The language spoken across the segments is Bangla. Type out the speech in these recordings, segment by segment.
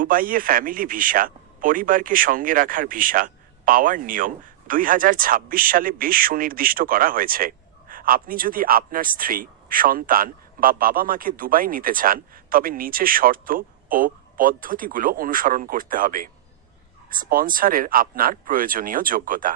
দুবাইয়ে ফ্যামিলি ভিসা, পরিবারকে সঙ্গে রাখার ভিসা পাওয়ার নিয়ম 2026 সালে বেশ সুনির্দিষ্ট করা হয়েছে। আপনি যদি আপনার স্ত্রী, সন্তান বা বাবা মাকে দুবাই নিতে চান, তবে নিচের শর্ত ও পদ্ধতিগুলো অনুসরণ করতে হবে। স্পন্সরের আপনার প্রয়োজনীয় যোগ্যতা।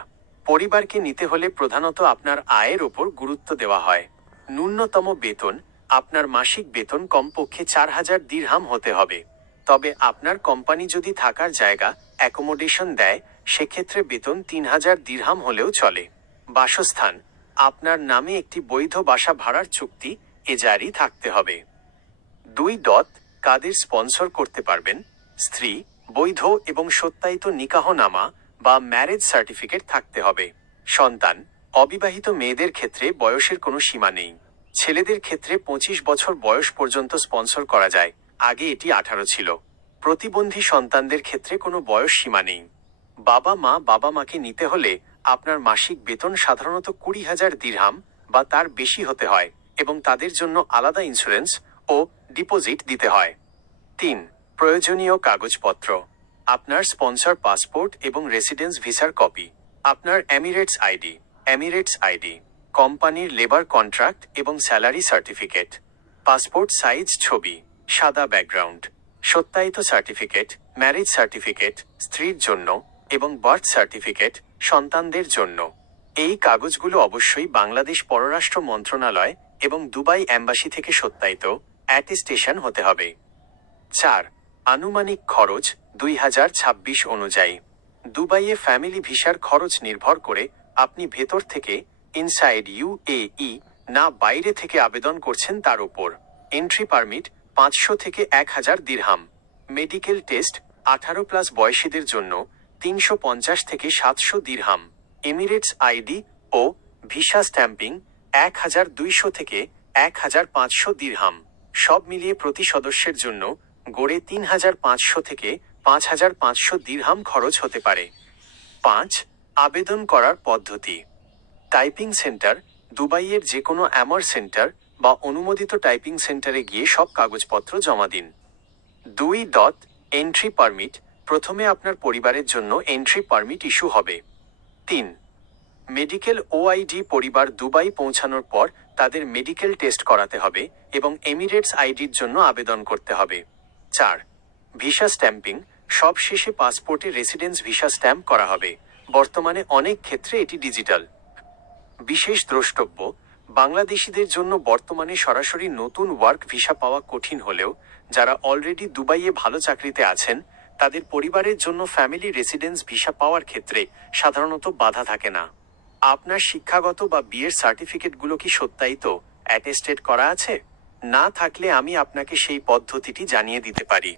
পরিবারকে নিতে হলে প্রধানত আপনার আয়ের ওপর গুরুত্ব দেওয়া হয়। ন্যূনতম বেতন, আপনার মাসিক বেতন কমপক্ষে 4000 দিরহাম হতে হবে। তবে আপনার কোম্পানি যদি থাকার জায়গা, অ্যাকোমোডেশন দেয়, সেক্ষেত্রে বেতন 3000 দিরহাম হলেও চলে। বাসস্থান, আপনার নামে একটি বৈধ বাসা ভাড়ার চুক্তি জারি থাকতে হবে। কাদের স্পন্সর করতে পারবেন? স্ত্রী, বৈধ এবং সত্যায়িত নিকাহনামা বা ম্যারেজ সার্টিফিকেট থাকতে হবে। সন্তান, অবিবাহিত মেয়েদের ক্ষেত্রে বয়সের কোনো সীমা নেই। ছেলেদের ক্ষেত্রে 25 বছর বয়স পর্যন্ত স্পন্সর করা যায়, আগে এটি 18 ছিল। প্রতিবন্ধী সন্তানদের ক্ষেত্রে কোনো বয়স সীমা নেই। বাবা মাকে নিতে হলে আপনার মাসিক বেতন সাধারণত 20,000 দিরহাম বা তার বেশি হতে হয় এবং তাদের জন্য আলাদা ইন্স্যুরেন্স ও ডিপোজিট দিতে হয়। 3. প্রয়োজনীয় কাগজপত্র। আপনার স্পন্সর পাসপোর্ট এবং রেসিডেন্স ভিসার কপি, আপনার এমিরেটস আইডি, কোম্পানির লেবার কন্ট্রাক্ট এবং স্যালারি সার্টিফিকেট, পাসপোর্ট সাইজ ছবি, সাদা ব্যাকগ্রাউন্ড, সত্যায়িত সার্টিফিকেট, ম্যারেজ সার্টিফিকেট স্ত্রীর জন্য এবং বার্থ সার্টিফিকেট সন্তানদের জন্য। এই কাগজগুলো অবশ্যই বাংলাদেশ পররাষ্ট্র মন্ত্রণালয় এবং দুবাই এম্বাসি থেকে সত্যায়িত অ্যাটেস্টেশন হতে হবে। 4. আনুমানিক খরচ 2026 অনুযায়ী। দুবাইয়ে ফ্যামিলি ভিসার খরচ নির্ভর করে আপনি ভেতর থেকে, ইনসাইড UAE না বাইরে থেকে আবেদন করছেন তার উপর। এন্ট্রি পারমিট 500 থেকে 1000 দিরহাম। মেডিকেল টেস্ট 18+ বয়সীদের জন্য 350 থেকে 700 দিরহাম। এমিরেটস আইডি ও ভিসা স্ট্যাম্পিং 1200 থেকে 1500 দিরহাম। সব মিলিয়ে প্রতি সদস্যের জন্য গড়ে 3500 থেকে 5500 দিরহাম খরচ হতে পারে। 5. আবেদন করার পদ্ধতি। টাইপিং সেন্টার, দুবাইয়ের যে কোনো অ্যামর সেন্টার বা অনুমোদিত টাইপিং সেন্টারে গিয়ে সব কাগজপত্র জমা দিন। 2. Entry permit. প্রথমে আপনার পরিবারের জন্য এন্ট্রি পারমিট ইস্যু হবে। 3. Medical OID. পরিবার দুবাই পৌঁছানোর পর তাদের মেডিকেল টেস্ট করাতে হবে এবং এমিরেটস আইডির জন্য আবেদন করতে হবে। 4. Visa stumping. সব শেষে পাসপোর্টে রেসিডেন্স ভিসা স্ট্যাম্প করা হবে। বর্তমানে অনেক ক্ষেত্রে এটি ডিজিটাল। বিশেষ দ্রষ্টব্য, বাংলাদেশিদের জন্য বর্তমানে সরাসরি নতুন ওয়ার্ক ভিসা পাওয়া কঠিন হলেও যারা অলরেডি দুবাইয়ে ভালো চাকরিতে আছেন, তাদের পরিবারের জন্য ফ্যামিলি রেসিডেন্স ভিসা পাওয়ার ক্ষেত্রে সাধারণত বাধা থাকে না। আপনার শিক্ষাগত বা বিয়ের সার্টিফিকেটগুলো কি সত্যায়িত, অ্যাটেস্টেড করা আছে? না থাকলে আমি আপনাকে সেই পদ্ধতিটি জানিয়ে দিতে পারি।